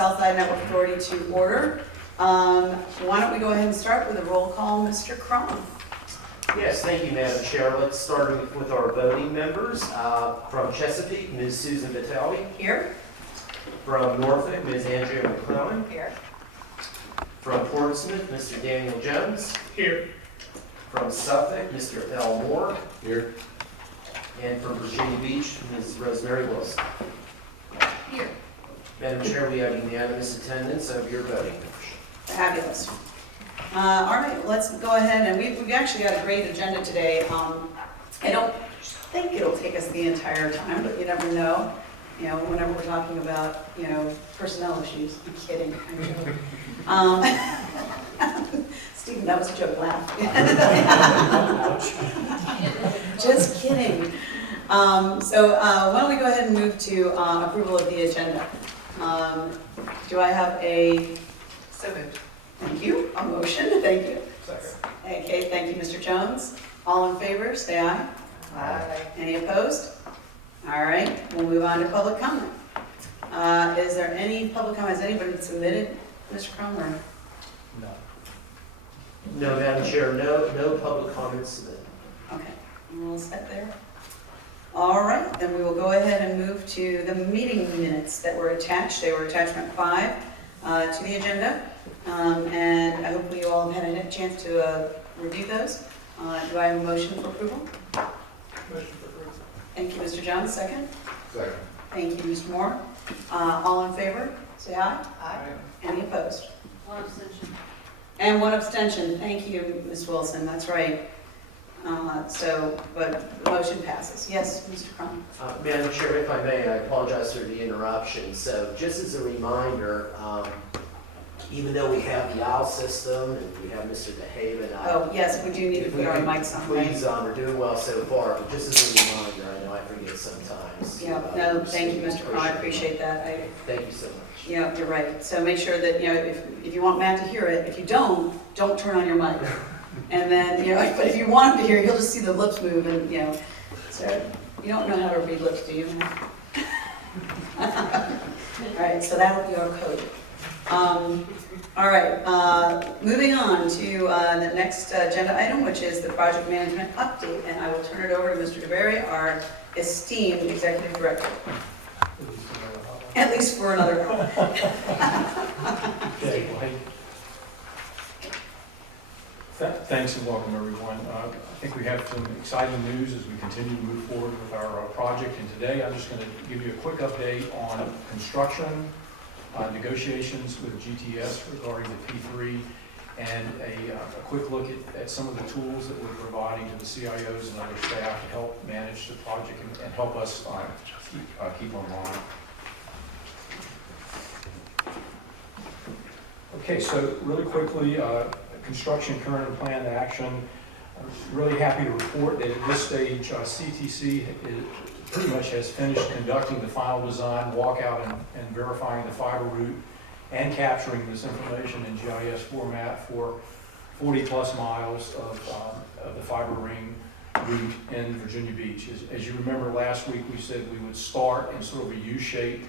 Southside Network Authority to order. Why don't we go ahead and start with a roll call, Mr. Crum? Yes, thank you, Madam Chair. Let's start with our voting members. From Chesapeake, Ms. Susan Vitale. Here. From Norfolk, Ms. Andrea McClellan. Here. From Portsmouth, Mr. Daniel Jones. Here. From Suffolk, Mr. L. Moore. Here. And from Virginia Beach, Ms. Rosemary Wilson. Here. Madam Chair, we have unanimous attendance of your voting members. Fabulous. All right, let's go ahead, and we've actually got a great agenda today. I don't think it'll take us the entire time, but you never know. You know, whenever we're talking about, you know, personnel issues. I'm kidding. I'm joking. Stephen, that was a joke. Laugh. Just kidding. So why don't we go ahead and move to approval of the agenda. Do I have a... So moved. Thank you. A motion? Thank you. Second. Okay, thank you, Mr. Jones. All in favor, say aye. Aye. Any opposed? All right, we'll move on to public comment. Is there any public comment? Has anybody submitted, Mr. Cromer? No. No, Madam Chair, no public comments submitted. Okay, we're all set there. All right, then we will go ahead and move to the meeting minutes that were attached. They were attachment 5 to the agenda. And hopefully you all have had a chance to review those. Do I have a motion for approval? Motion for approval. Thank you, Mr. Jones. Second. Second. Thank you, Mr. Moore. All in favor, say aye. Aye. Any opposed? One abstention. And one abstention. Thank you, Ms. Wilson. That's right. But the motion passes. Yes, Mr. Crum. Madam Chair, if I may, I apologize for the interruption. So just as a reminder, even though we have the owl system and we have Mr. DeHaven, Oh, yes, we do need to put our mics on, right? please, we're doing well so far, but just as a reminder, I know I forget sometimes. Yeah, no, thank you, Mr. Crum. I appreciate that. Thank you so much. Yeah, you're right. So make sure that, you know, if you want Matt to hear it, if you don't turn on your mic. And then, you know, but if you want him to hear, he'll just see the lips move and, you know. So you don't know how to read lips, do you, Matt? All right, so that'll be our code. All right, moving on to the next agenda item, which is the project management update. And I will turn it over to Mr. DeBerry, our esteemed executive director. At least for another hour. Thanks and welcome, everyone. I think we have some exciting news as we continue to move forward with our project. And today I'm just going to give you a quick update on construction, negotiations with GTS regarding the P3, and a quick look at some of the tools that we're providing to the CIOs and other staff to help manage the project and help us keep on line. Okay, so really quickly, construction current and planned action. I'm really happy to report that at this stage, CTC pretty much has finished conducting the final design, walkout, and verifying the fiber route, and capturing this information in GIS format for 40 plus miles of the fiber ring route in Virginia Beach. As you remember last week, we said we would start in sort of a U-shaped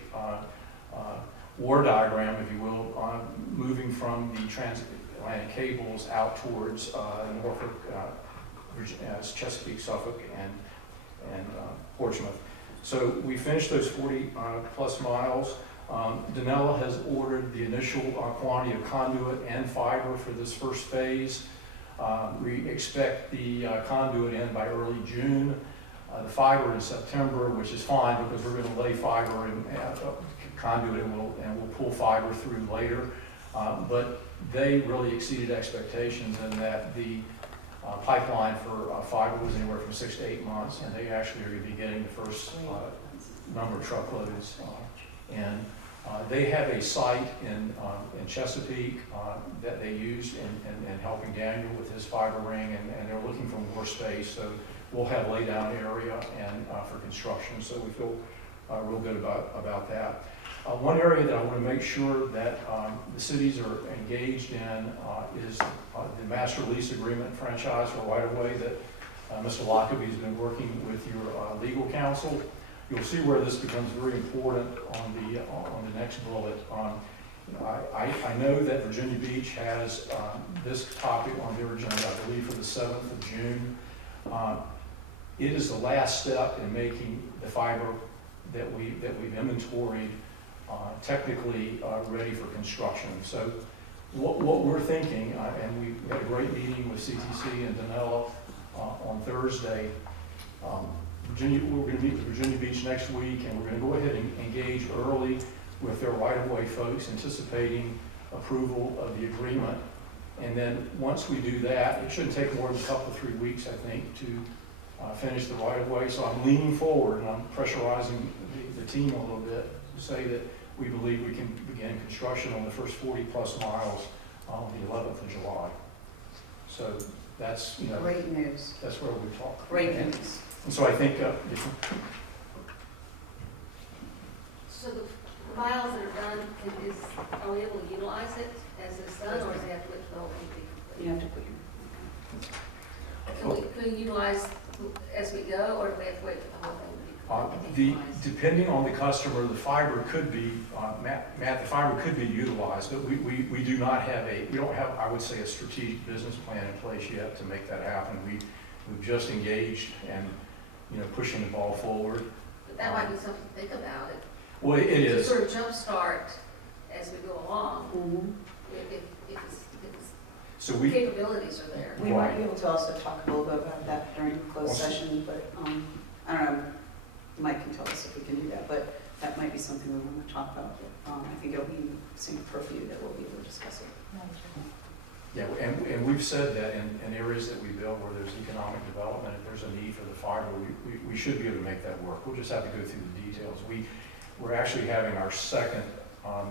war diagram, if you will, moving from the transatlantic cables out towards Norfolk, Chesapeake, Suffolk, and Portsmouth. So we finished those 40 plus miles. Danella has ordered the initial quantity of conduit and fiber for this first phase. We expect the conduit in by early June, the fiber in September, which is fine because we're going to lay fiber and conduit and we'll pull fiber through later. But they really exceeded expectations in that the pipeline for fiber was anywhere from 6 to 8 months, and they actually are going to be getting the first number of truckloads. And they have a site in Chesapeake that they used in helping Daniel with his fiber ring, and they're looking for more space. So we'll have laydown area and for construction. So we feel real good about that. One area that I want to make sure that the cities are engaged in is the master lease agreement franchise for right-of-way that Mr. Lockaby has been working with your legal counsel. You'll see where this becomes very important on the next bullet. I know that Virginia Beach has this topic on their agenda, I believe, for the 7th of June. It is the last step in making the fiber that we've inventoried technically ready for construction. So what we're thinking, and we had a great meeting with CTC and Danella on Thursday. We're going to meet with Virginia Beach next week, and we're going to go ahead and engage early with their right-of-way folks, anticipating approval of the agreement. And then once we do that, it shouldn't take more than a couple, 3 weeks, I think, to finish the right-of-way. So I'm leaning forward and I'm pressurizing the team a little bit to say that we believe we can begin construction on the first 40-plus miles on the 11th of July. So that's, Great news. that's where we talk. Great news. And so I think, So the miles that are done, are we able to utilize it as it's done, or does it have to wait till the whole thing to be You have to put your, complete? Can we utilize as we go, or do we have to wait for the whole thing to be utilized? depending on the customer, the fiber could be, Matt, the fiber could be utilized, but we do not have we don't have, I would say, a strategic business plan in place yet to make that happen. We've just engaged and, pushing the ball forward. But that might be something to think about. Well, it To is. sort of jumpstart as we go along, Mhm. if So the capabilities are there. We might be able to also talk a little bit about that during closed session, but I don't know, Mike can tell us if we can do that, but that might be something we want to talk about. I think it'll be same purview that we'll be able to discuss it. Yeah, and we've said that in areas that we build where there's economic development, if there's a need for the fiber, we should be able to make that work. We'll just have to go through the details. We're actually having our second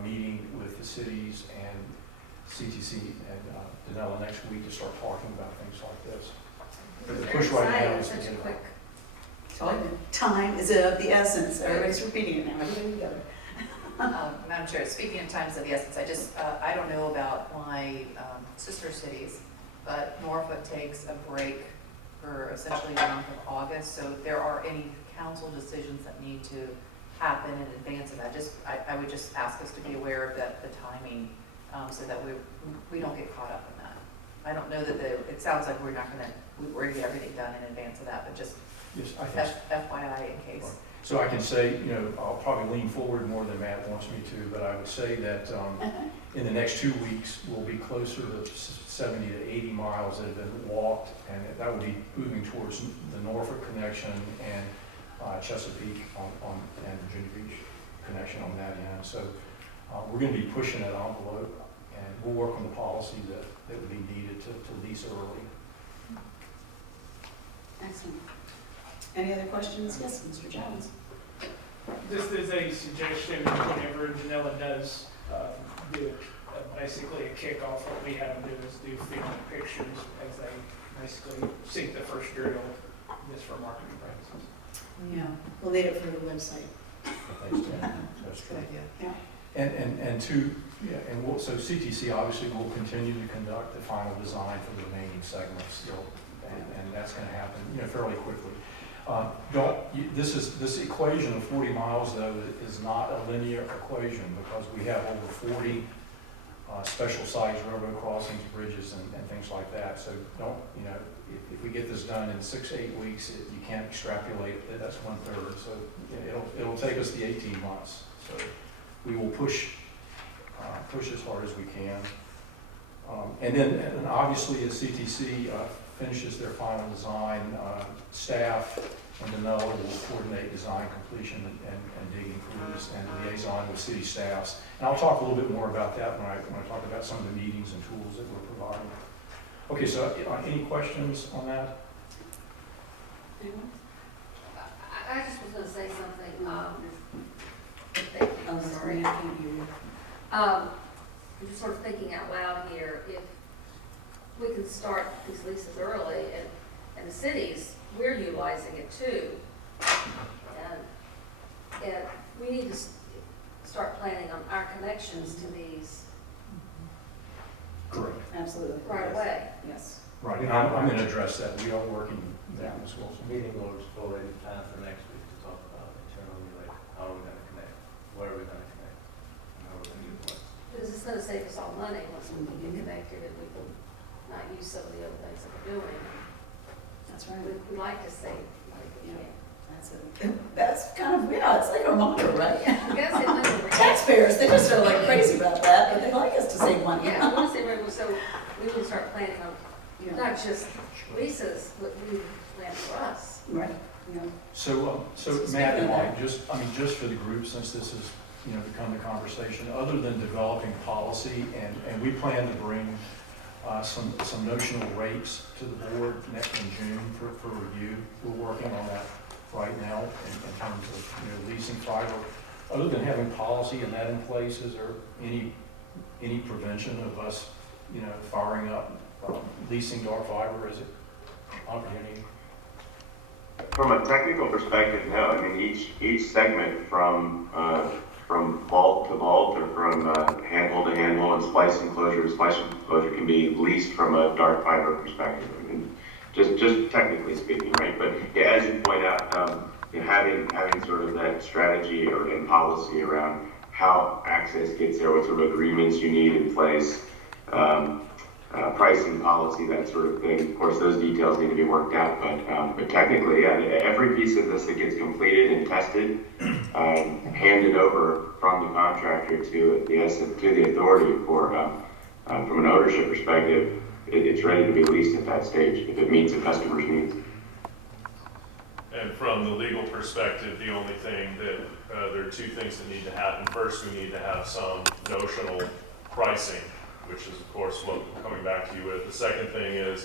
meeting with the cities and CTC and Danella next week to start talking about things like this. But the push right now is to Such get a it. quick. Time is of the essence. Everybody's repeating it now. Everybody together. Madam Chair, speaking of times of the essence, I don't know about my sister cities, but Norfolk takes a break for essentially the month of August, so if there are any council decisions that need to happen in advance of that, I would just ask us to be aware of the timing, so that we don't get caught up in that. I don't know that it sounds like we're gonna get everything done in advance of that, but just Yes, I think. FYI in case. So I can say, I'll probably lean forward more than Matt wants me to, but I would say that in the next 2 weeks, we'll be closer to 70 to 80 miles that have been walked, and that would be moving towards the Norfolk connection and Chesapeake and Virginia Beach connection on that end. So we're going to be pushing that envelope, and we'll work on the policy that would be needed to lease early. Excellent. Any other questions? Yes, Mr. Jones. Just as a suggestion, whenever Danella does do basically a kickoff, what we have them do is do film pictures as they basically sink the first drill, just for marketing purposes. Yeah, we'll need it for the website. Thanks, Dan. That's Good idea. Yeah. So CTC obviously will continue to conduct the final design for the remaining segments still, and that's going to happen, fairly quickly. This equation of 40 miles though is not a linear equation, because we have over 40 special sites, railroad crossings, bridges, and things like that. So if we get this done in 6 to 8 weeks, you can't extrapolate that that's 1/3. So it'll take us the 18 months. So we will push as hard as we can. And obviously as CTC finishes their final design, staff and Danella will coordinate design completion and digging crews and liaison with city staffs. And I'll talk a little bit more about that when I talk about some of the meetings and tools that we're providing. Okay, so any questions on that? Anyone? I just was gonna say something, Oh, sorry, I can't hear you. I'm just sort of thinking out loud here, if we can start these leases early, and the cities, we're utilizing it too. And we need to start planning on our connections to these Correct. Absolutely. right away. Yes. Right, and I'm going to address that. We are working that, Ms. Wilson. Meeting will already planned for next week to talk about internally, like how are we going to connect, where are we going to connect, and how we're going to utilize. Does it's gonna save us all money once we get connected and we can not use some of the other things that we're doing. That's right. We like to save money if we can. That's kind of, yeah, it's like a mantra, right? I guess it doesn't. Taxpayers, they just are like crazy about that, but they like us to save money. Yeah, I want to say, so we can start planning on Yeah. not just leases, but we plan for us. Right, yeah. So So Matt and speaking of Mike, just for the group, since this has, become the conversation, other than developing policy, and we plan to bring some notional rates to the board next in June for review. We're working on that right now in terms of, leasing fiber. Other than having policy and that in place, is there any prevention of us, firing up, leasing dark fiber as an opportunity? From a technical perspective, no. I mean, each segment from vault to vault or from handhole to handhole and splice enclosure to splice enclosure can be leased from a dark fiber perspective. I mean, just technically speaking, right? But yeah, as you point out, having sort of that strategy and policy around how access gets there, what sort of agreements you need in place, pricing policy, that sort of thing. Of course, those details need to be worked out, but technically, yeah, every piece of this that gets completed and tested, handed over from the contractor to the authority for, from an ownership perspective, it's ready to be leased at that stage if it meets the customer's needs. And from the legal perspective, the only thing that, there are two things that need to happen. First, we need to have some notional pricing, which is of course what we're coming back to you with. The second thing is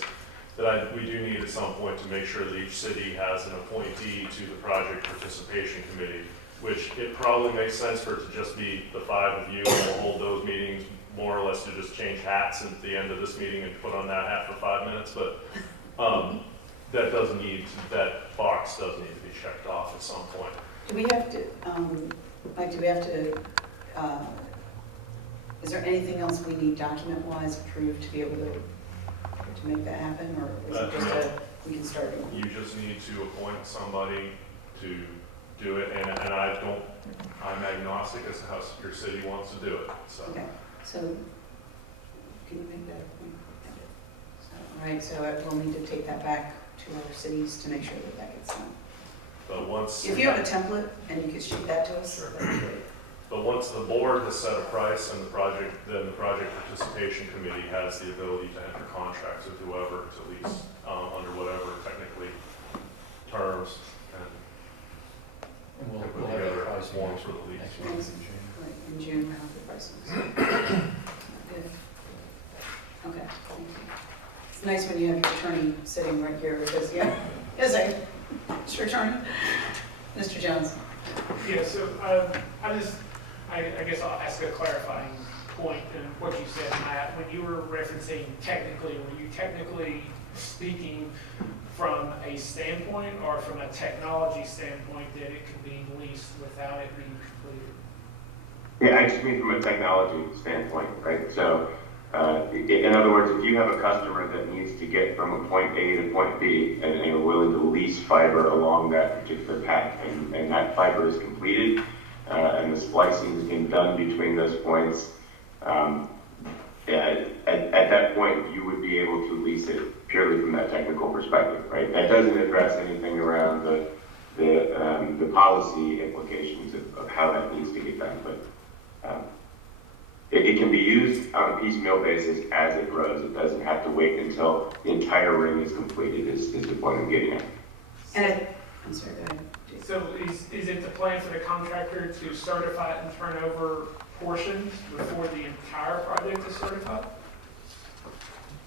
that we do need at some point to make sure that each city has an appointee to the project participation committee, which it probably makes sense for it to just be the five of you, and we'll hold those meetings more or less to just change hats at the end of this meeting and put on that hat for 5 minutes, but that box does need to be checked off at some point. Do we have to, is there anything else we need document-wise approved to be able to make that happen, or is it just we can start doing it? You just need to appoint somebody to do it, and I'm agnostic as to how your city wants to do it, so. Okay, so can you make that appointment? All right, so we'll need to take that back to our cities to make sure that gets done. But once. If you have a template and you could shoot that to us, Sure. that'd be great. But once the board has set a price and then the project participation committee has the ability to enter contracts with whoever to lease, under whatever technically terms, And we'll put have together a price forms for the lease. next week in June. Right, in June, we'll have the pricing. Good. Okay, thank you. It's nice when you have your attorney sitting right here, because, Mr. Attorney, Mr. Jones. Yeah, so I guess I'll ask a clarifying point in what you said, Matt. When you were referencing technically, were you technically speaking from a standpoint or from a technology standpoint that it could be leased without it being completed? Yeah, I just mean from a technology standpoint, right? So, in other words, if you have a customer that needs to get from a point A to point B and are willing to lease fiber along that particular path, and that fiber is completed, and the splicing has been done between those points, at that point, you would be able to lease it purely from that technical perspective, right? That doesn't address anything around the policy implications of how that needs to get done, but it can be used on a piecemeal basis as it grows. It doesn't have to wait until the entire ring is completed, is the point I'm getting at. And I'm sorry, go ahead. So is it the plan for the contractor to certify and turn over portions before the entire project is certified?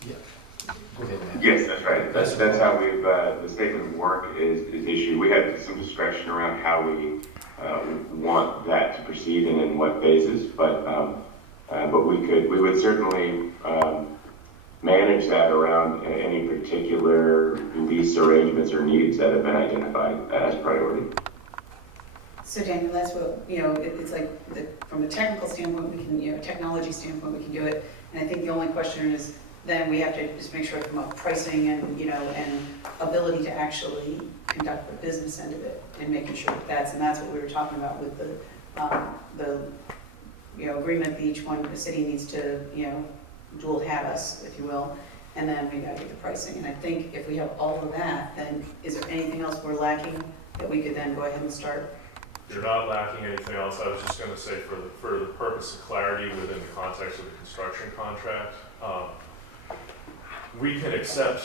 Yeah. Go ahead, Matt. Yes, that's right. That's how we've, the statement of work is issued. We have some discretion around how we want that to proceed and in what phases, but we would certainly manage that around any particular lease arrangements or needs that have been identified as priority. So Daniel, that's what, it's like, from a technical standpoint, we can, technology standpoint, we can do it. And I think the only question is, then we have to just make sure from a pricing and, and ability to actually conduct the business end of it and making sure that's what we were talking about with the agreement that each one, the city needs to, dual have us, if you will, and then we gotta get the pricing. And I think if we have all of that, then is there anything else we're lacking that we could then go ahead and start? You're not lacking anything else. I was just gonna say for the purpose of clarity within the context of the construction contract, we can accept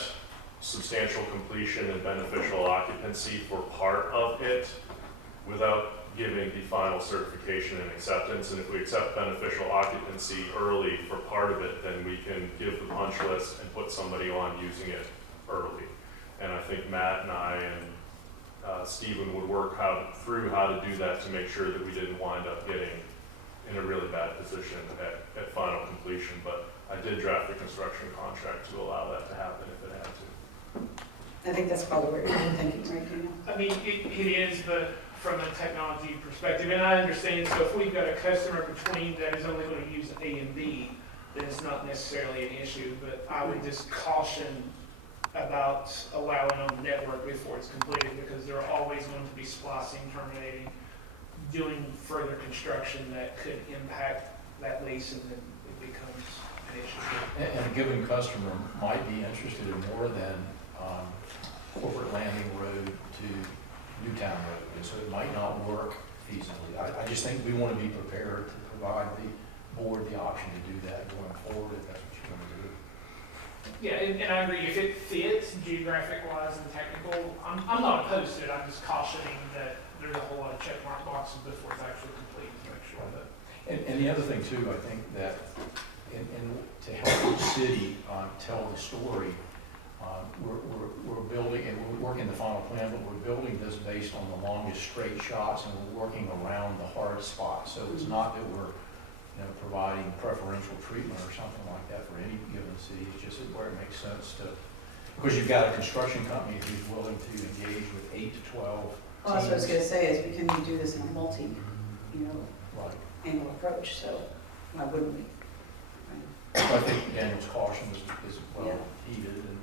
substantial completion and beneficial occupancy for part of it without giving the final certification and acceptance. And if we accept beneficial occupancy early for part of it, then we can give the punch list and put somebody on using it early. And I think Matt and I and Stephen would work through how to do that to make sure that we didn't wind up getting in a really bad position at final completion. But I did draft the construction contract to allow that to happen if it had to. I think that's probably what you're thinking, right, Daniel? I mean, it is, but from a technology perspective, and I understand, so if we've got a customer between that is only going to use A and B, then it's not necessarily an issue, but I would just caution about allowing on the network before it's completed, because there are always going to be splicing, terminating, doing further construction that could impact that lease, and then it becomes an issue. And a given customer might be interested in more than Corporate Landing Road to Newtown Road, and so it might not work feasibly. I just think we want to be prepared to provide the board the option to do that going forward if that's what you're going to do. Yeah, and I agree, if it fits geographic-wise and technical, I'm not opposed to it, I'm just cautioning that there's a whole lot of check mark boxes before it's actually complete to make sure that. And the other thing too, I think that to help each city tell the story, we're building, and we're working the final plan, but we're building this based on the longest straight shots, and we're working around the hard spots. So it's not that we're providing preferential treatment or something like that for any given city. It's just where it makes sense to, because you've got a construction company who's willing to engage with 8 to 12 Well, that's what I was gonna say, is we can do this in a Right. angle approach, so why wouldn't we? So I think Daniel's caution is well Yeah. heeded, and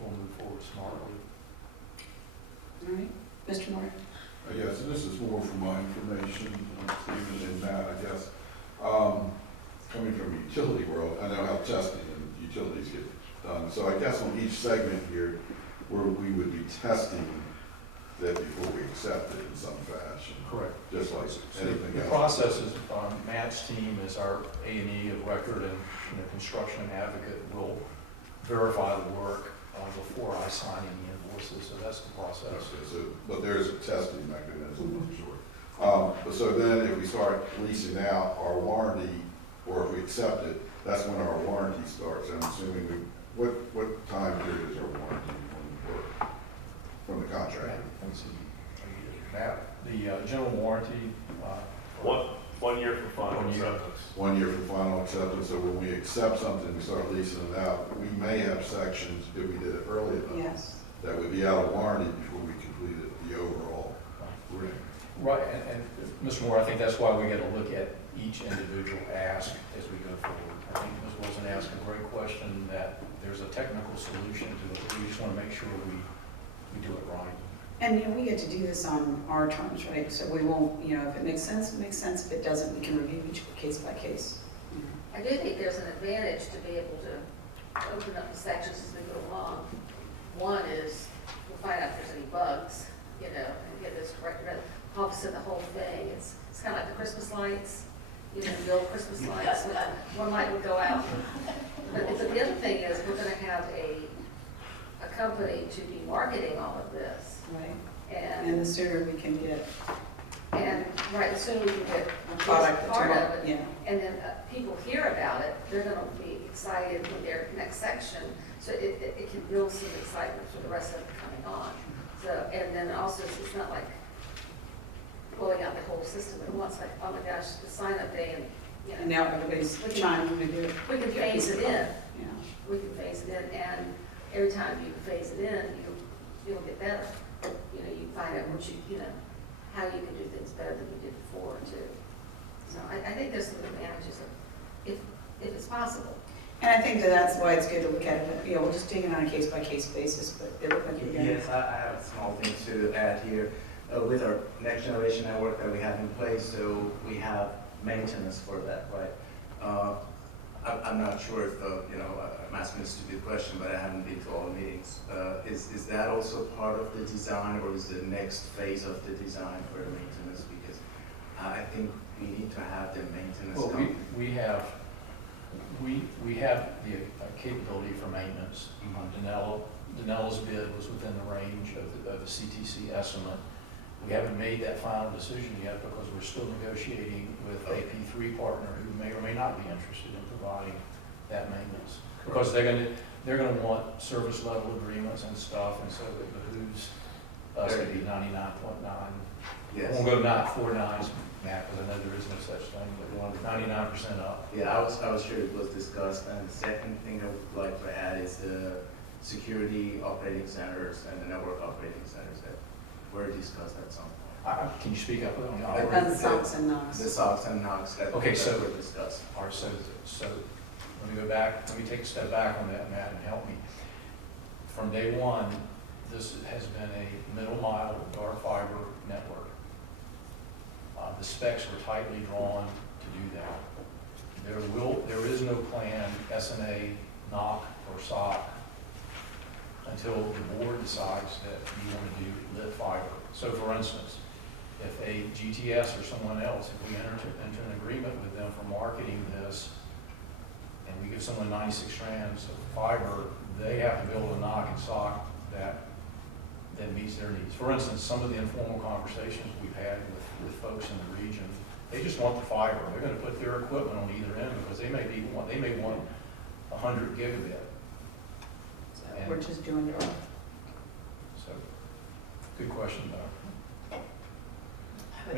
we'll move forward smartly. All right, Mr. Moore? Yes, and this is more for my information, Stephen and Matt, I guess. Coming from the utility world, I know how testing and utilities get done. So I guess on each segment here, where we would be testing that before we accept it in some fashion. Correct. Just like anything The else. process is, Matt's team is our A&E of record, and construction advocate will verify the work before I sign any invoices, so that's the process. Okay, so, but there's a testing mechanism, I'm sure. But so then if we start leasing out our warranty, or if we accept it, that's when our warranty starts. I'm assuming what time period is our warranty from the contract? Let's see. Matt, the general warranty. 1 year for final 1 year. acceptance. 1 year for final acceptance. So when we accept something, we start leasing it out. We may have sections, if we did it early enough, Yes. that would be out of warranty before we completed the overall ring. Right, and Mr. Moore, I think that's why we got to look at each individual ask as we go forward. I think Ms. Wilson asked a great question, that there's a technical solution to it. We just want to make sure we do it right. And we get to do this on our terms, right? So we won't, if it makes sense, it makes sense. If it doesn't, we can review each case by case. I do think there's an advantage to be able to open up the sections as we go along. One is, we'll find out if there's any bugs, and get this corrected. All of a sudden, the whole thing, it's kind of like the Christmas lights, the old Christmas lights, one light would go out. But the other thing is, we're gonna have a company to be marketing all of this. Right. And And the sooner we can get the sooner we can get a product part of that's, it, and then people hear about it, they're gonna be excited with their next section, so it can build some excitement for the rest of it coming on. So, and then also, it's not like pulling out the whole system at once, like, oh my gosh, the sign-up day, and now everybody's trying to do it. we can phase it in. Yeah. We can phase it in, and every time you phase it in, you'll get better. You find out how you can do things better than you did before too. So I think there's some advantages if it's possible. And I think that's why it's good to look at it, we'll just take it on a case-by-case basis, but it looked like you're going Yes, I have a small thing to add here. With our next generation network that we have in place, so we have maintenance for that, right? I'm not sure if, I'm asking a stupid question, but I haven't been to all the meetings. Is that also part of the design, or is the next phase of the design for the maintenance? Because I think we need to have the maintenance. Well, we have the capability for maintenance. Danella's bid was within the range of the CTC estimate. We haven't made that final decision yet because we're still negotiating with a P3 partner who may or may not be interested in providing that maintenance. Because they're gonna want service level agreements and stuff, and so it behooves us to be 99.9. Yes. Won't go not 4.9s, Matt, because I know there is no such thing, but we want 99% up. Yeah, I was sure it was discussed. And the second thing I would like to add is the security operating centers and the network operating centers that were discussed at some point. Can you speak up on the And operating? SOX and NOx. The SOX and NOx that Okay, so- were discussed. All right, so let me go back, let me take a step back on that, Matt, and help me. From day one, this has been a middle mile dark fiber network. The specs were tightly drawn to do that. There is no plan, SNA, NOC, or SOC, until the board decides that you want to do lit fiber. So for instance, if a GTS or someone else, if we enter into an agreement with them for marketing this, and we give someone 96 strands of fiber, they have to build a NOC and SOC that meets their needs. For instance, some of the informal conversations we've had with folks in the region, they just want the fiber. They're going to put their equipment on either end because they may want 100 gigabit. And We're just doing it all. so, good question, though. I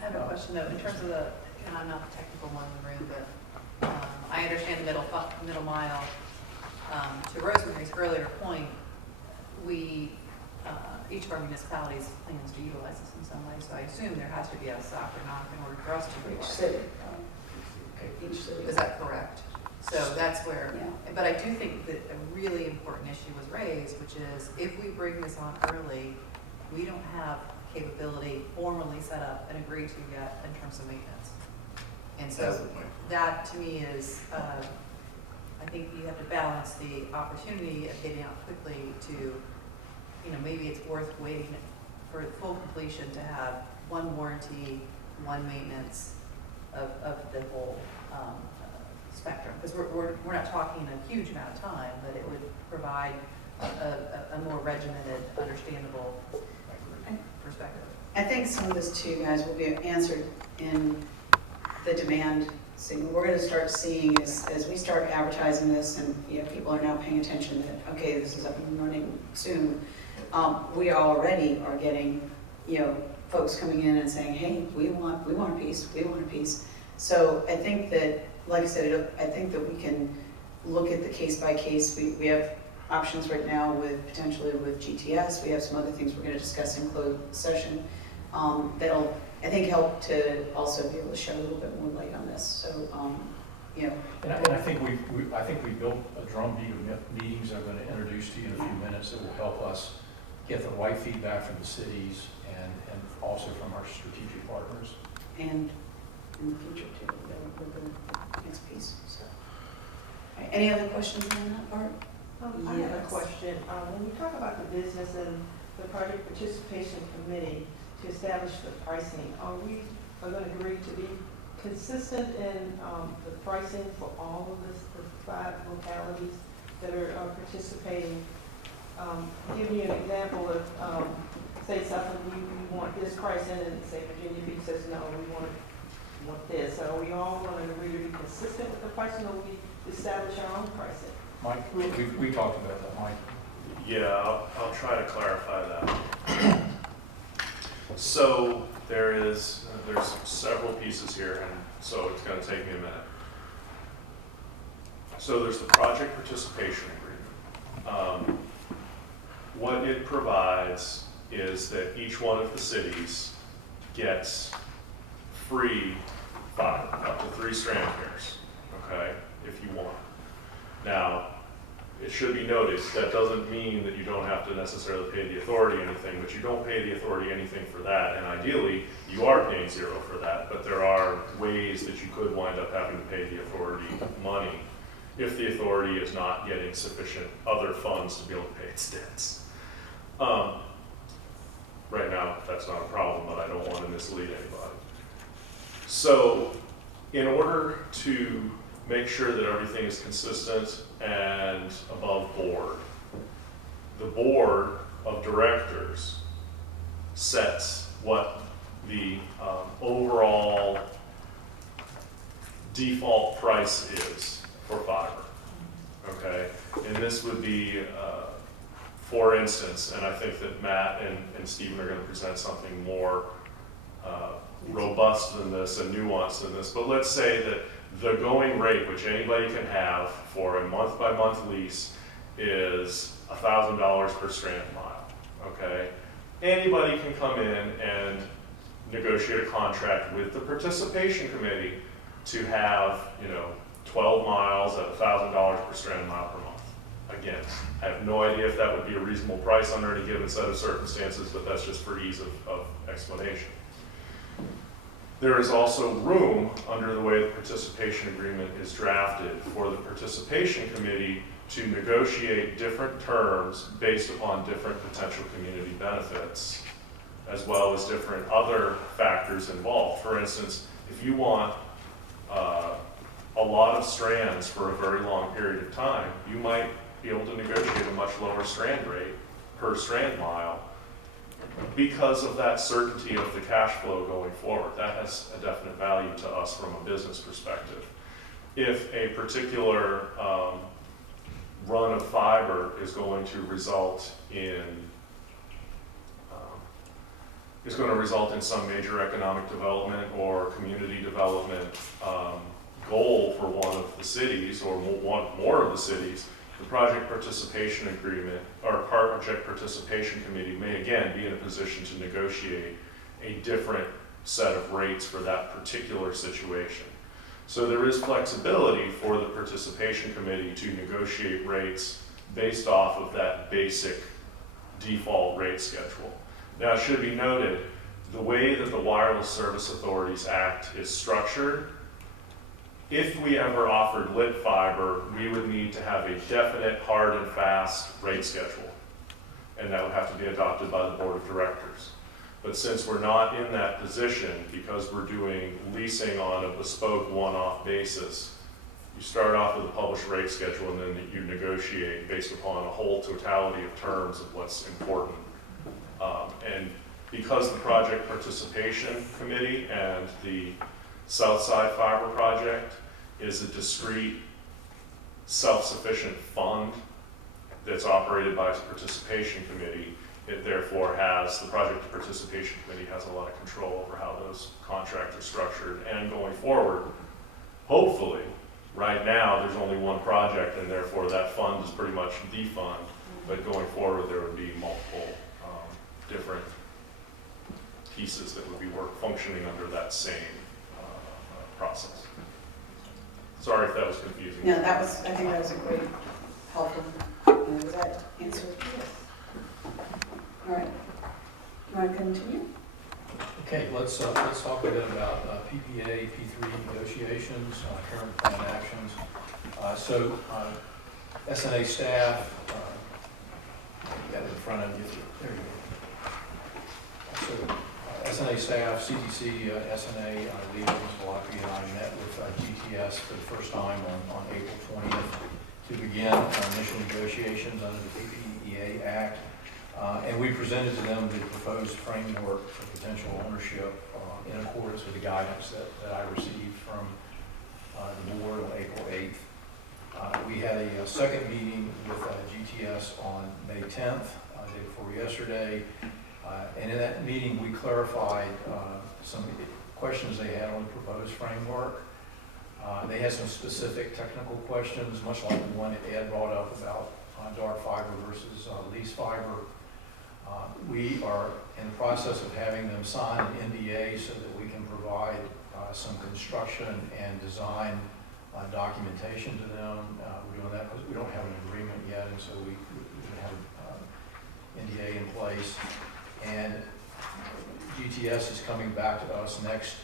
have a question though, in terms of and I'm not the technical one in the room, but I understand the middle mile. To Rosemary's earlier point, each of our municipalities plans to utilize this in some way, so I assume there has to be a SOC or NOC in order for us to Each utilize it. city. Each city. Is that correct? So that's where, Yeah. but I do think that a really important issue was raised, which is if we bring this on early, we don't have capability formally set up and agreed to yet in terms of maintenance. And That's so the point. that to me is, I think you have to balance the opportunity of getting out quickly to, maybe it's worth waiting for full completion to have one warranty, one maintenance of the whole spectrum. Because we're not talking a huge amount of time, but it would provide a more regimented, understandable perspective. I think some of this too, guys, will be answered in the demand signal. We're gonna start seeing as we start advertising this and, people are now paying attention that, okay, this is up and running soon. We already are getting, folks coming in and saying, hey, we want a piece. So I think that, like I said, I think that we can look at the case by case. We have options right now potentially with GTS. We have some other things we're going to discuss in closed session that'll, I think, help to also be able to shed a little bit more light on this. So, And I think we built a drumbeat of meetings I'm going to introduce to you in a few minutes that will help us get the right feedback from the cities and also from our strategic partners. And in the future too, we're going to next piece. So, all right, any other questions on that part? I have a Yes. question. When we talk about the business and the project participation committee to establish the pricing, are we going to agree to be consistent in the pricing for all of the 5 localities that are participating? Give you an example of, say something, we want this pricing, and say Virginia Beach says, no, we want this. So are we all going to agree to be consistent with the pricing, or we establish our own pricing? Mike, we talked about that, Mike. Yeah, I'll try to clarify that. So there's several pieces here, and so it's going to take me a minute. So there's the project participation agreement. What it provides is that each one of the cities gets free fiber, up to 3 strand pairs, okay, if you want. Now, it should be noted, that doesn't mean that you don't have to necessarily pay the authority anything, but you don't pay the authority anything for that, and ideally, you are paying zero for that, but there are ways that you could wind up having to pay the authority money if the authority is not getting sufficient other funds to be able to pay its debts. Right now, that's not a problem, but I don't want to mislead anybody. So, in order to make sure that everything is consistent and above board, the board of directors sets what the overall default price is for fiber, okay? And this would be, for instance, and I think that Matt and Stephen are gonna present something more robust than this and nuanced than this, but let's say that the going rate, which anybody can have for a month-by-month lease, is $1,000 per strand mile, okay? Anybody can come in and negotiate a contract with the participation committee to have, 12 miles at $1,000 per strand mile per month. Again, I have no idea if that would be a reasonable price under any given set of circumstances, but that's just for ease of explanation. There is also room, under the way the participation agreement is drafted, for the participation committee to negotiate different terms based upon different potential community benefits, as well as different other factors involved. For instance, if you want a lot of strands for a very long period of time, you might be able to negotiate a much lower strand rate per strand mile because of that certainty of the cash flow going forward. That has a definite value to us from a business perspective. If a particular run of fiber is going to result in some major economic development or community development goal for one of the cities or more of the cities, the project participation agreement or project participation committee may again be in a position to negotiate a different set of rates for that particular situation. So there is flexibility for the participation committee to negotiate rates based off of that basic default rate schedule. Now, it should be noted, the way that the Wireless Service Authorities Act is structured, if we ever offered lit fiber, we would need to have a definite hard and fast rate schedule. And that would have to be adopted by the board of directors. But since we're not in that position, because we're doing leasing on a bespoke one-off basis, you start off with a published rate schedule and then you negotiate based upon a whole totality of terms of what's important. And because the project participation committee and the Southside Fiber Project is a discrete, self-sufficient fund that's operated by its participation committee, it therefore has, the project participation committee has a lot of control over how those contracts are structured. And going forward, hopefully, right now there's only one project and therefore that fund is pretty much the fund, but going forward there would be multiple different pieces that would be functioning under that same process. Sorry if that was confusing. No, I think that was a great, helpful, does that answer? All right. You want to continue? Okay, let's talk a bit about PPA, P3 negotiations, current plan actions. SNA staff, got it in front of you. There you go. So SNA staff, CTC, SNA, legal, Ms. Malaki and I met with GTS for the first time on April 20th to begin initial negotiations under the PPEA Act. And we presented to them the proposed framework for potential ownership in accordance with the guidance that I received from the board on April 8th. We had a second meeting with GTS on May 10th, the day before yesterday. And in that meeting, we clarified some questions they had on the proposed framework. They had some specific technical questions, much like the one that Ed brought up about dark fiber versus lease fiber. We are in the process of having them sign an NDA so that we can provide some construction and design documentation to them. We're doing that because we don't have an agreement yet, and so we have NDA in place. And GTS is coming back to us next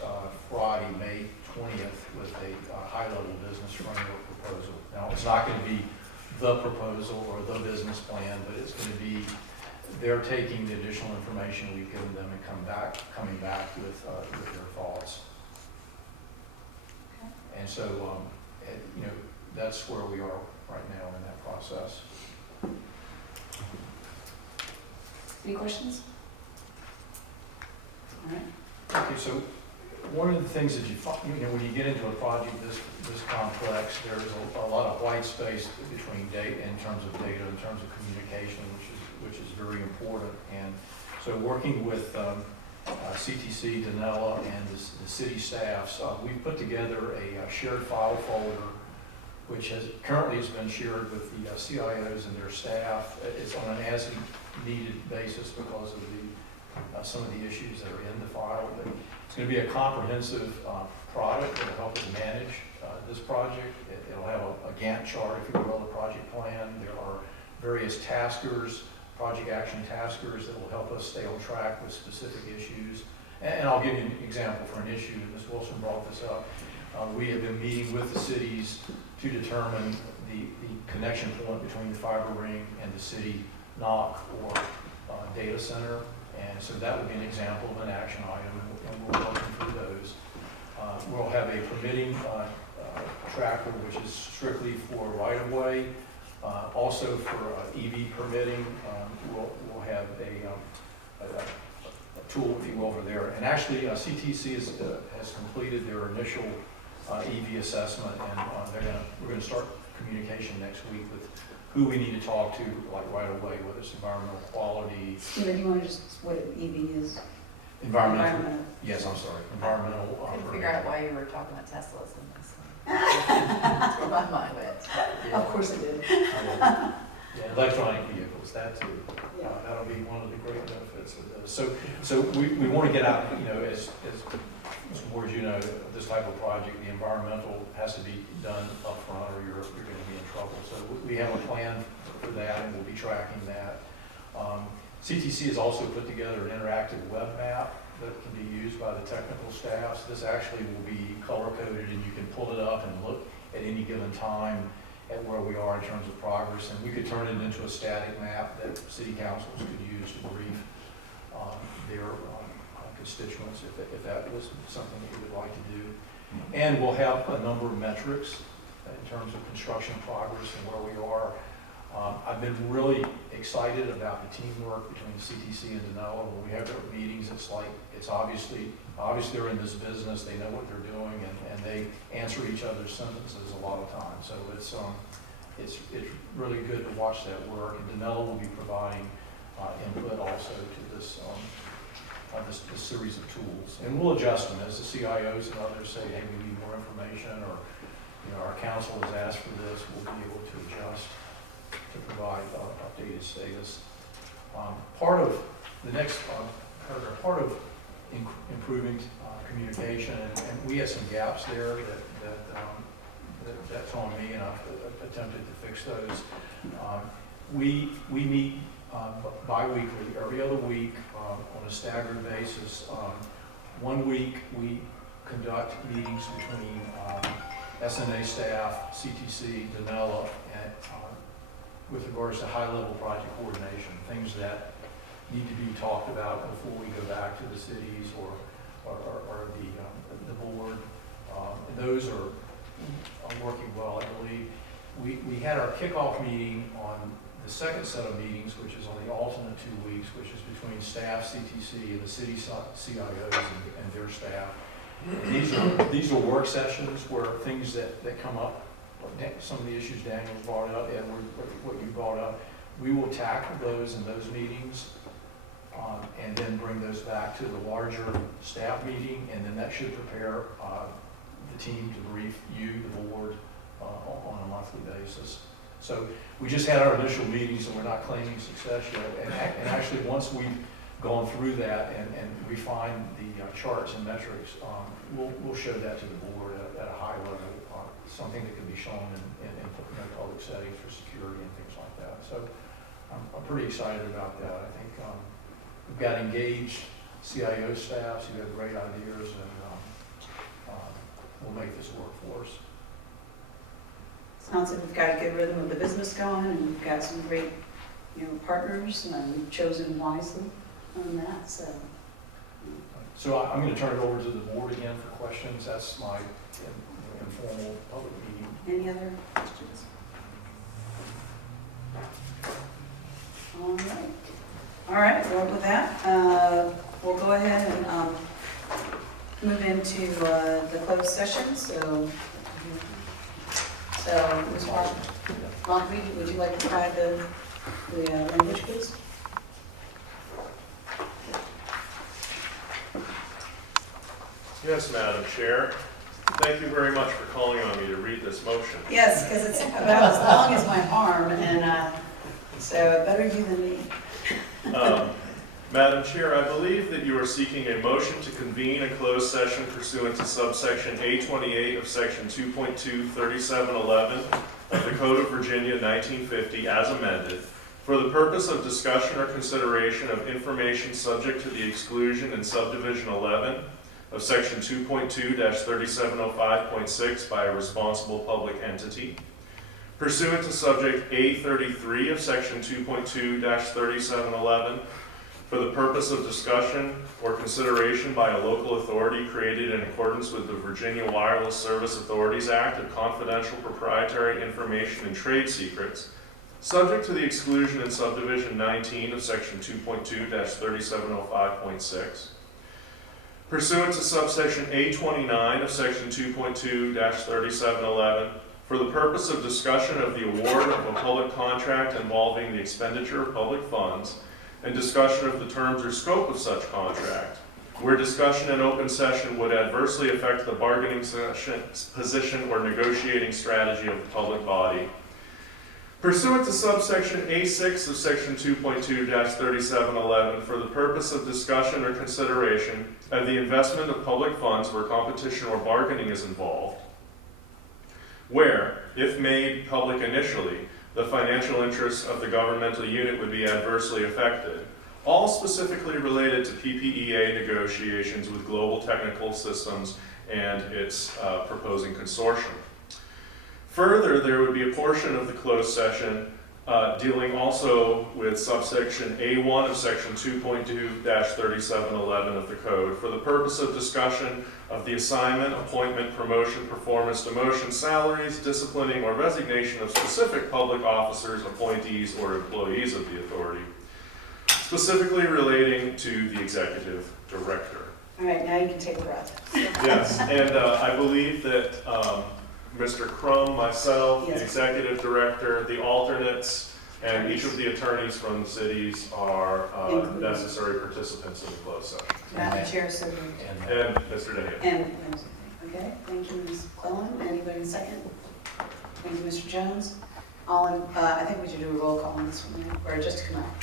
Friday, May 20th, with a high-level business framework proposal. Now, it's not going to be the proposal or the business plan, but it's going to be, they're taking the additional information we've given them and coming back with their thoughts. And so, that's where we are right now in that process. Any questions? All right. Okay, so one of the things that you find, when you get into a project this complex, there's a lot of white space between data, in terms of data, in terms of communication, which is very important. And so working with CTC, Danella, and the city staffs, we've put together a shared file folder, which currently has been shared with the CIOs and their staff. It's on an as-needed basis because of some of the issues that are in the file. But it's going to be a comprehensive product that will help us manage this project. It'll have a Gantt chart, if you will, a project plan. There are various taskers, project action taskers that will help us stay on track with specific issues. And I'll give you an example for an issue, and Ms. Wilson brought this up. We have been meeting with the cities to determine the connection point between the fiber ring and the city NOC or data center. And so that would be an example of an action item, and we're working through those. We'll have a permitting tracker, which is strictly for right-of-way. Also for EV permitting, we'll have a tool, if you will, over there. And actually, CTC has completed their initial EV assessment, and we're going to start communication next week with who we need to talk to, like right away, whether it's environmental quality. Steven, do you want to just, what EV is? Environmental. Yes, I'm sorry. Environmental. I couldn't figure out why you were talking about Teslas in this. That's where my mind went. Yeah. Of course it did. Yeah, electronic vehicles, that too. Yeah. That'll be one of the great benefits of this. So we want to get out, as Mr. Board, this type of project, the environmental has to be done upfront, or you're going to be in trouble. So we have a plan for that, and we'll be tracking that. CTC has also put together an interactive web map that can be used by the technical staffs. This actually will be color-coded, and you can pull it up and look at any given time at where we are in terms of progress. And we could turn it into a static map that city councils could use to brief their constituents if that was something that you would like to do. And we'll have a number of metrics in terms of construction progress and where we are. I've been really excited about the teamwork between CTC and Danella. When we have their meetings, it's obviously they're in this business, they know what they're doing, and they answer each other's sentences a lot of times. So it's really good to watch that work. And Danella will be providing input also to this series of tools. And we'll adjust them as the CIOs and others say, hey, we need more information, or our council has asked for this, we'll be able to adjust to provide updated status. Part of the next paragraph, part of improving communication, and we had some gaps there that's on me, and I've attempted to fix those. We meet bi-weekly, every other week, on a staggered basis. 1 week we conduct meetings between SNA staff, CTC, Danella, and with regards to high-level project coordination, things that need to be talked about before we go back to the cities or the board. And those are working well, I believe. We had our kickoff meeting on the second set of meetings, which is on the alternate 2 weeks, which is between staff, CTC, and the city CIOs and their staff. And these are work sessions where things that come up, some of the issues Daniel's brought up, and what you brought up, we will tackle those in those meetings, and then bring those back to the larger staff meeting, and then that should prepare the team to brief you, the board, on a monthly basis. So we just had our initial meetings, and we're not claiming success yet. And actually, once we've gone through that and refined the charts and metrics, we'll show that to the board at a high level something that can be shown in public settings for security and things like that. So I'm pretty excited about that. I think we've got engaged CIO staffs who have great ideas, and we'll make this work for us. Sounds like we've got a good rhythm of the business going, and we've got some great, partners, and chosen wisely on that, so. So I'm going to turn it over to the board again for questions. That's my informal public meeting. Any other questions? All right, well, with that, we'll go ahead and move into the closed session, so Ms. Lockby, would you like to provide the language, please? Yes, Madam Chair. Thank you very much for calling on me to read this motion. Yes, because it's about as long as my arm, and so better you than me. Madam Chair, I believe that you are seeking a motion to convene a closed session pursuant to subsection A28 of section 2.23711 of the Code of Virginia 1950 as amended for the purpose of discussion or consideration of information subject to the exclusion in subdivision 11 of section 2.2-3705.6 by a responsible public entity. Pursuant to subject A33 of section 2.2-3711, for the purpose of discussion or consideration by a local authority created in accordance with the Virginia Wireless Service Authorities Act of confidential proprietary information and trade secrets, subject to the exclusion in subdivision 19 of section 2.2-3705.6. Pursuant to subsection A29 of section 2.2-3711, for the purpose of discussion of the award of a public contract involving the expenditure of public funds and discussion of the terms or scope of such contract, where discussion in open session would adversely affect the bargaining position or negotiating strategy of the public body. Pursuant to subsection A6 of section 2.2-3711, for the purpose of discussion or consideration of the investment of public funds where competition or bargaining is involved, where, if made public initially, the financial interests of the governmental unit would be adversely affected, all specifically related to PPEA negotiations with Global Technical Systems and its proposing consortium. Further, there would be a portion of the closed session dealing also with subsection A1 of section 2.2-3711 of the Code for the purpose of discussion of the assignment, appointment, promotion, performance, demotion, salaries, disciplining, or resignation of specific public officers, appointees, or employees of the authority, specifically relating to the executive director. All right, now you can take a breath. Yes, and I believe that Mr. Crum, myself, the Yes. executive director, the alternates, and each of the attorneys from the cities are necessary participants in the closed session. Madam Chair, so moved. And Mr. Daniel. And, okay, thank you, Ms. Clellan. Anybody second? Thank you, Mr. Jones. All in, I think we should do a roll call on this one, or just to come out.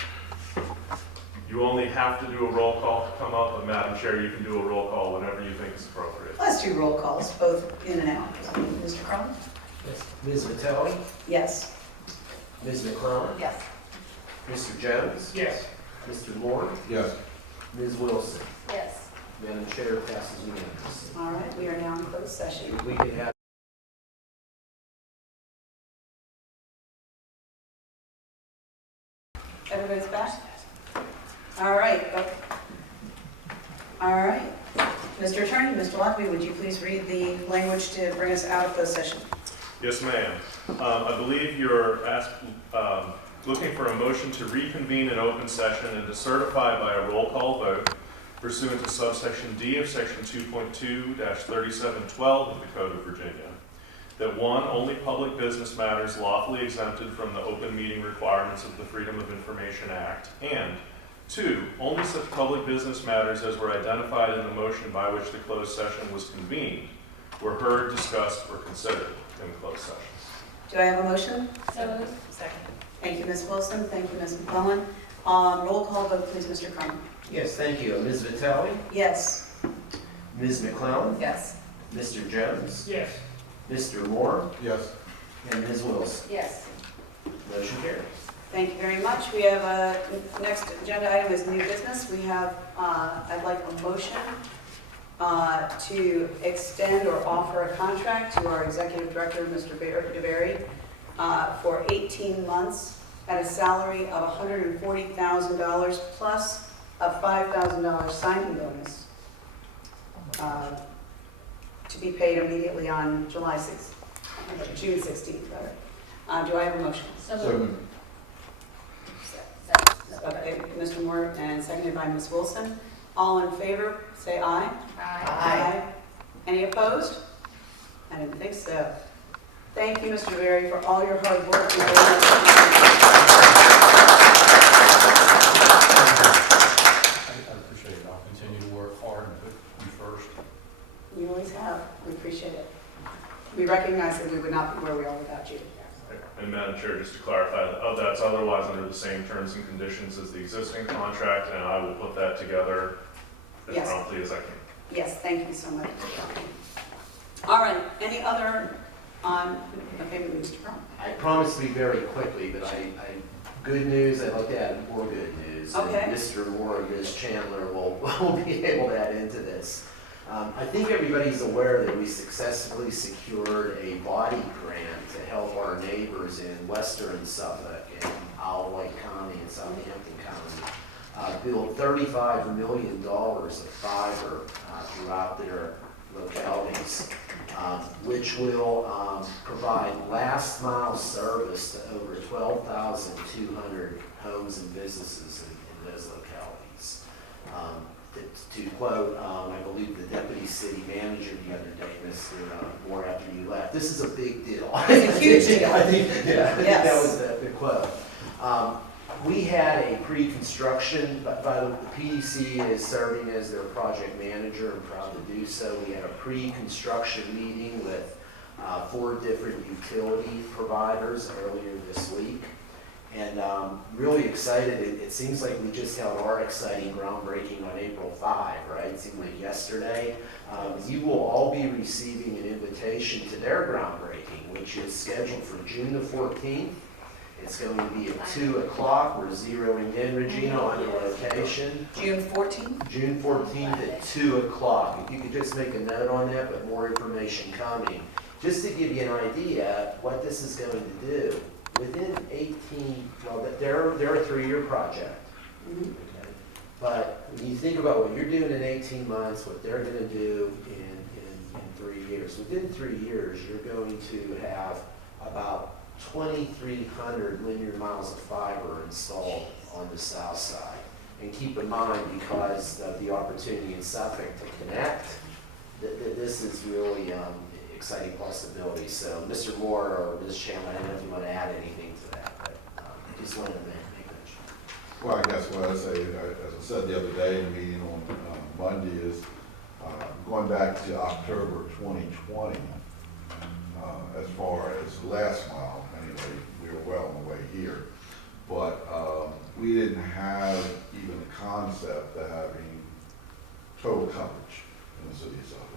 You only have to do a roll call to come up, but Madam Chair, you can do a roll call whenever you think is appropriate. Let's do roll calls, both in and out. Mr. Crum? Yes. Ms. Vitale, Yes. Ms. McClellan, Yes. Mr. Jones, Yes. Mr. Moore, Yes. Ms. Wilson. Yes. Madam Chair, passes unanimously. All right, we are now in closed session. We can have Everybody's back? All right. All right. Mr. Attorney, Mr. Lockby, would you please read the language to bring us out of closed session? Yes, ma'am. I believe you're looking for a motion to reconvene an open session and to certify by a roll call vote pursuant to subsection D of section 2.2-3712 of the Code of Virginia, that one, only public business matters lawfully exempted from the open meeting requirements of the Freedom of Information Act, and two, only such public business matters as were identified in the motion by which the closed session was convened were heard, discussed, or considered in closed session. Do I have a motion? So moved. Second. Thank you, Ms. Wilson. Thank you, Ms. McClellan. Roll call vote, please, Mr. Crum. Yes, thank you. Ms. Vitale, Yes. Ms. McClellan, Yes. Mr. Jones, Yes. Mr. Moore, Yes. and Ms. Wilson. Yes. Motion carries. Thank you very much. We have next agenda item is new business. We have, I'd like a motion to extend or offer a contract to our executive director, Mr. DeBerry, for 18 months at a salary of $140,000 plus a $5,000 signing bonus to be paid immediately on June 16th. Do I have a motion? So So moved. moved. Okay, Mr. Moore, and seconded by Ms. Wilson. All in favor, say aye. Aye. Any opposed? I didn't think so. Thank you, Mr. Berry, for all your hard work. I appreciate it. I'll continue to work hard and put you first. You always have. We appreciate it. We recognize that we would not be where we are without you. And Madam Chair, just to clarify, that's otherwise under the same terms and conditions as the existing contract, and I will put that together as Yes. promptly as I can. Yes, thank you so much. All right, any other okay, Mr. Brown? I promise to be very quickly, but good news, I'd like to add more good news. And Okay. Mr. Moore and Ms. Chandler will be able to add into this. I think everybody's aware that we successfully secured a body grant to help our neighbors in western Suffolk and Isle White County and Southampton County build $35 million of fiber throughout their localities, which will provide last mile service to over 12,200 homes and businesses in those localities. To quote, I believe the deputy city manager the other day, Mr. Moore, after you left, this is a big deal. It's a huge deal. I think, yeah, Yes. that was the quote. We had a pre-construction, by the PDC is serving as their project manager and proud to do so. We had a pre-construction meeting with 4 different utility providers earlier this week. And really excited. It seems like we just held our exciting groundbreaking on April 5, right? It seemed like yesterday. You will all be receiving an invitation to their groundbreaking, which is scheduled for June the 14th. It's going to be at 2 o'clock. We're zeroing in, Regina, on the location. June 14th? June 14th at 2 o'clock. If you could just make a note on that, but more information coming. Just to give you an idea what this is going to do, within 18, well, they're a 3-year project. Mhm. Okay. But when you think about what you're doing in 18 months, what they're going to do in 3 years, within 3 years, you're going to have about 2,300 linear miles of fiber installed on the south side. And keep in mind, because of the opportunity in Suffolk to connect, this is really exciting possibility. So Mr. Moore or Ms. Chandler, I don't know if you want to add anything to that, but just wanted to make mention. Well, I guess what I say, as I said the other day in the meeting on Monday, is going back to October 2020, as far as last mile, anyway, we were well on the way here. But we didn't have even the concept of having total coverage in the city of Suffolk.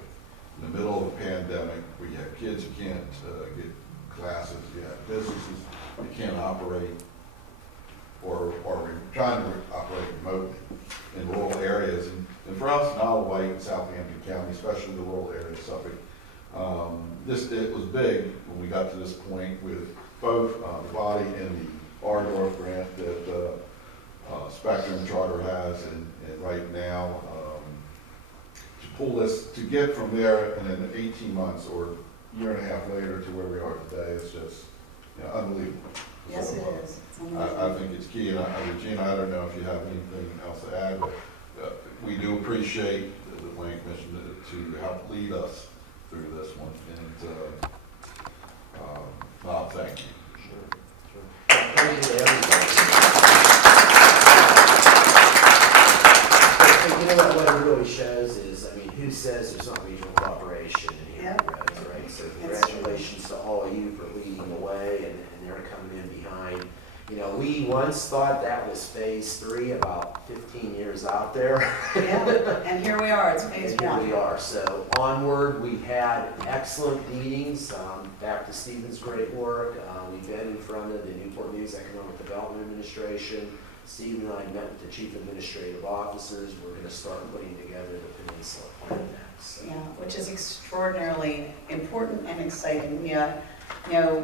In the middle of a pandemic, where you have kids who can't get classes, you have businesses that can't operate, or trying to operate remotely in rural areas. And for us in Isle White and Southampton County, especially the rural area of Suffolk, it was big when we got to this point with both the body and the R-North grant that Spectrum Charter has, and right now, to pull this, to get from there and then 18 months or a year and a half later to where we are today is just unbelievable. Yes, So, it is. It's I think it's key, and Regina, I don't know if you have anything else to add, but we do appreciate the Plan Commission to help lead us through this one, and Bob, thank you. Thank you to everybody. But you know what it really shows is, I mean, who says there's not regional cooperation in here, right? So congratulations to all of you for leading the way, and they're coming in behind. You know, we once thought that was phase 3, about 15 years out there. Yeah, and here we are, it's phase And here 1. we are, so onward, we've had excellent meetings, back to Stephen's great work. We've been in front of the Newport News Economic Development Administration. Steve and I met with the chief administrative officers. We're gonna start putting together the peninsula plan next. So. Yeah, which is extraordinarily important and exciting. Yeah, you know,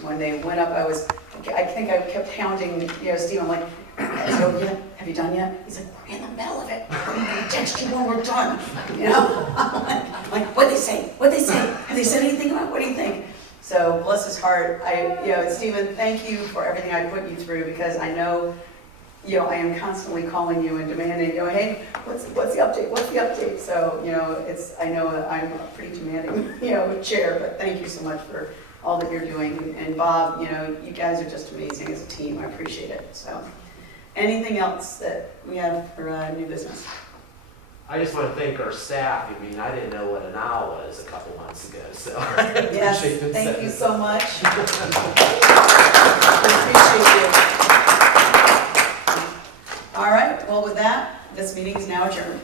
when they went up, I think I kept hounding, Steve, I'm like, have you done yet? Have you done yet? He's like, we're in the middle of it. I'm gonna text you when we're done, I'm like, what'd they say? What'd they say? Have they said anything about, what do you think? So, bless his heart. Stephen, thank you for everything I put you through, because I know, I am constantly calling you and demanding, hey, what's the update? What's the update? So, I know I'm a pretty demanding, chair, but thank you so much for all that you're doing. And Bob, you guys are just amazing as a team. I appreciate it. So, anything else that we have for new business? I just want to thank our staff. I mean, I didn't know what an owl was a couple months ago, so Yes, appreciate them thank setting you us so up. much. Appreciate you. All right, well, with that, this meeting is now adjourned.